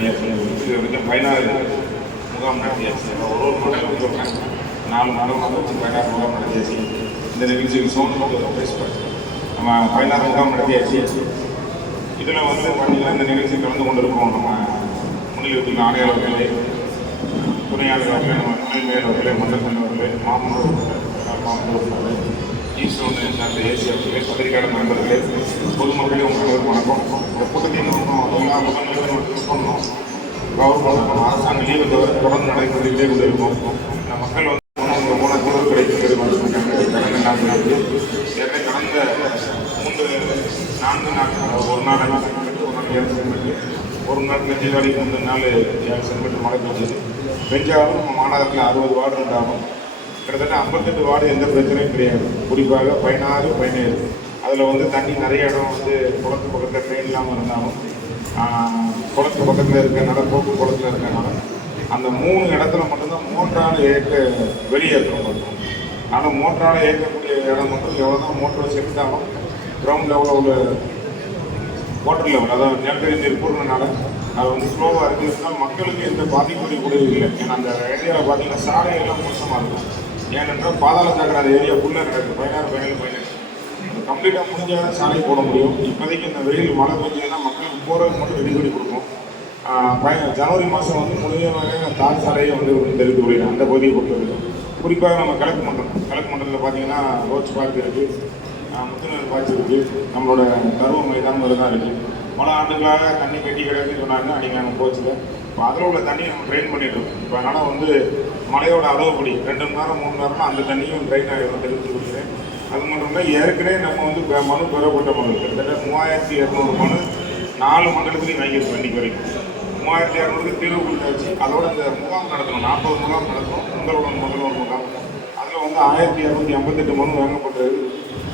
Scheme மாதிரி நேரடியாக செய்யணும் பதினாறு முகாம் நடத்தியாச்சு ஒரு ஒரு மண்டலம் நாலு மண்டலம் வச்சு பதினாறு முகாம் நடத்தியாச்சு இந்த நிகழ்ச்சிக்கு சோன் பேசுகிறேன் நம்ம பதினாறு முகாம் நடத்தியாச்சு இதில் வந்து பார்த்தீங்கன்னா இந்த நிகழ்ச்சி கலந்து கொண்டிருக்கோம் நம்ம முன்னிலையத்தில் ஆணையாளர்களே துணையாளர்களே நம்ம துணை மேலவர்களே மண்டல தலைவர்களே மாமனூர் மாமூர் ஈஸ்வரன் சார்ந்த ஏசியா பத்திரிகையாளர் நண்பர்களே பொதுமக்களே உங்களுக்கு வணக்கம் இந்த எல்லா மக்களுக்கும் பண்ணணும் கவர் அரசாங்க லீவு தவிர தொடர்ந்து நடைபெற்றுக்கிட்டே கொண்டு இந்த மக்கள் வந்து உங்க மூணு குழு கிடைக்கிறது கடந்த நாட்கள் ஏற்கனவே கடந்த மூன்று நான்கு நாட்கள் ஒரு நாள் ஒரு நாள் ஏழு சென்டிமீட்டர் ஒரு நாள் நெஞ்சு வேலைக்கு நாள் ஏழு சென்டிமீட்டர் மழை பெஞ்சது பெஞ்சாலும் மாநகரத்தில் அறுபது வார்டு உண்டாகும் கிட்டத்தட்ட ஐம்பத்தெட்டு வார்டு எந்த பிரச்சனையும் கிடையாது. குறிப்பாக பதினாறு பதினேழு. அதில் வந்து தண்ணி நிறைய இடம் வந்து குளத்து பக்கத்தில் ட்ரெயின் இல்லாமல் இருந்தாலும் குளத்து பக்கத்தில் இருக்கனால போக்கு குளத்தில் இருக்கனால அந்த மூணு இடத்துல மட்டும்தான் மோட்டரால் ஏற்க வெளியேற்றம் பண்ணுறோம் ஆனால் மோட்டரால் இயக்கக்கூடிய இடம் மட்டும் எவ்வளோ தான் மோட்டர் செட்டாலும் கிரவுண்ட் லெவலில் உள்ள வாட்டர் லெவல் அதாவது நிலத்தடி நீர் கூடுறதுனால அது வந்து ஸ்லோவாக இருக்கிறதுனால மக்களுக்கு எந்த பாதிப்பு கூட இல்லை. ஏன்னா அந்த ஏரியாவில் பார்த்தீங்கன்னா சாலைகள்லாம் மோசமாக இருக்கும். ஏனென்றால் பாதாள சாக்கடை ஏரியா ஃபுல்லாக நடக்குது பதினாறு பதினேழு பதினெட்டு. கம்ப்ளீட்டாக முடிஞ்சால் சாலை போட முடியும். இப்போதைக்கு இந்த வெயில் மழை பெஞ்சதுன்னா மக்களுக்கு போகிறதுக்கு மட்டும் ரெடி பண்ணி கொடுக்கும் பய- ஜனவரி மாதம் வந்து முழுமையாக தார் சாலையை வந்து தெரிவித்து விடுகிறேன் அந்த பகுதியை பொறுத்தவரைக்கும் குறிப்பாக நம்ம கிழக்கு மண்டலம். கிழக்கு மண்டலத்தில் பார்த்தீங்கன்னா ரோச் பார்க் இருக்குது முத்துநகர் பாய்ச்சி இருக்குது நம்மளோட கருவ மைதானம் தான் இருக்குது பல ஆண்டுகளாக தண்ணி கட்டி கிடக்குன்னு சொன்னாங்கன்னா அன்றைக்கி நம்ம போச்சுல இப்போ அதில் உள்ள தண்ணியை நம்ம ட்ரெயின் பண்ணிட்டு இருக்கோம் இப்போ அதனால் வந்து மழையோட அளவுப்படி ரெண்டு மணி நேரம் மூணு நேரம் அந்த தண்ணியும் ட்ரெயின் ஆகிடும் தெரிவித்து கொடுக்குறேன். அது மட்டும் இல்லை ஏற்கனவே நம்ம வந்து பெ- மனு பெறப்பட்ட மனு கிட்டத்தட்ட மூவாயிரத்தி இரநூறு மனு நாலு மண்டலத்துலையும் வாங்கியிருக்கோம் இன்னைக்கு வரைக்கும். மூவாயிரத்தி இரநூறுக்கு தீர்வு கொடுத்தாச்சு. அதோட இந்த முகாம் நடத்தணும். நாற்பது முகாம் நடத்தணும். உங்களுடன் முதல்வர் முகாம். அதில் வந்து ஆயிரத்தி இரநூத்தி ஐம்பத்தெட்டு மனு வாங்கப்பட்டது.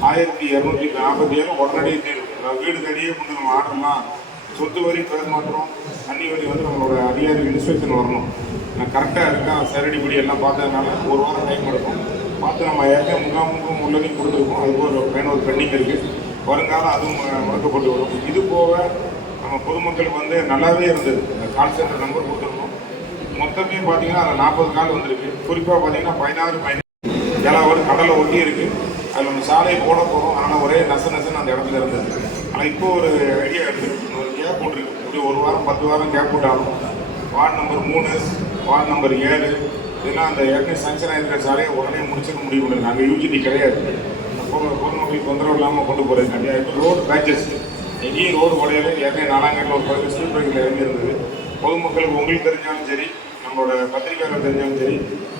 ஆயிரத்தி இரநூத்தி நாற்பத்தி ஏழு உடனடியே தீர்வு. வீடு தடியே கொண்டு நம்ம ஆர்டர்லாம் சொத்து வரி பெருமாற்றம் தண்ணி வரி வந்து நம்மளோட அதிகாரி இன்ஸ்பெக்ஷன் வரணும். நான் கரெக்டாக இருக்கா சரடிப்படி எல்லாம் பார்த்ததுனால ஒரு வாரம் டைம் எடுக்கும். பார்த்து நம்ம ஏற்கனவே முகாமுகம் உள்ளதையும் கொடுத்துருக்கோம். அதுக்கு ஒரு பயணம் பெண்டிங் இருக்குது வருங்காலம் அதுவும் முடக்கப்பட்டு வரும். இது போக நம்ம பொதுமக்களுக்கு வந்து நல்லாவே இருந்தது. இந்த கால் சென்டர் நம்பர் கொடுத்துருக்கோம். மொத்தமே பார்த்தீங்கன்னா அதில் நாற்பது கால் வந்திருக்கு. குறிப்பாக பார்த்தீங்கன்னா பதினாறு பதினேழு ஜலாவது கடலை ஒட்டி இருக்குது அதில் ஒன்று சாலையை போட போகிறோம் ஆனால் ஒரே நச நசன்னு அந்த இடத்துல இருந்தது. ஆனால் இப்போ ஒரு ஐடியா இருக்குது ஒரு கேப் போட்டிருக்கு. இப்படி ஒரு வாரம் பத்து வாரம் கேப் போட்டாலும் வார்டு நம்பர் மூணு வார்டு நம்பர் ஏழு. இதெல்லாம் அந்த ஏற்கனவே சாங்ஷன் இருக்கிற சாலையை உடனே முடிச்சிட முடியும் நாங்கள் யூஜிடி கிடையாது. பொதுமக்களுக்கு தொந்தரவு இல்லாமல் கொண்டு போகிறது கிடையாது இப்போ ரோடு பேச்சஸ் எங்கேயும் ரோடு உடையல ஏற்கனவே நாலாங்கட்டில் ஒரு பதினஞ்சு ஸ்பீட் பிரேக்கில் இறங்கியிருந்தது பொதுமக்களுக்கு உங்களுக்கு தெரிஞ்சாலும் சரி நம்மளோட பத்திரிகையாளர் தெரிஞ்சாலும் சரி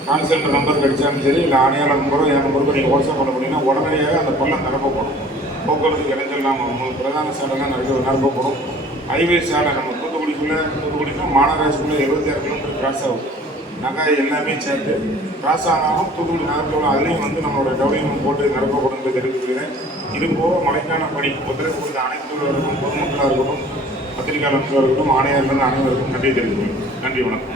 கால் சென்டர் நம்பர் கிடைச்சாலும் சரி இல்லை ஆணையாளர் நம்பரோ என் நம்பருக்கும் நீங்கள் வாட்ஸ்அப் பண்ண முடியும்னா உடனடியாக அந்த பள்ளம் நிரப்பப்படும். போக்குவரத்து இடைஞ்சல் இல்லாமல் உங்களுக்கு பிரதான சாலைலாம் நிறைய நிரப்பப்படும். ஹைவே சாலை நம்ம தூத்துக்குடிக்குள்ளே தூத்துக்குடிக்கும் மாநகராட்சிக்குள்ளே எழுபத்தி ஆறு கிலோமீட்டர் கிராஸ் ஆகும். நகை எல்லாமே சேர்த்து கிராஸ் ஆனாலும் தூத்துக்குடி நகரத்தோட அதுலேயும் வந்து நம்மளோட டவுனிங் போட்டு நடக்கப்படும் என்று தெரிவித்துக்கிறேன் இது மழைக்கான பணி ஒத்துழைப்பு கொடுத்த அனைத்துக்கும் பொதுமக்களாக இருக்கட்டும் பத்திரிகையாளர்களாக இருக்கட்டும் ஆணையர்கள் அனைவருக்கும் நன்றி தெரிவிக்கிறேன். நன்றி வணக்கம்.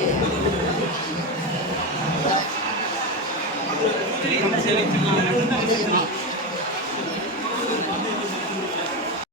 Thank you.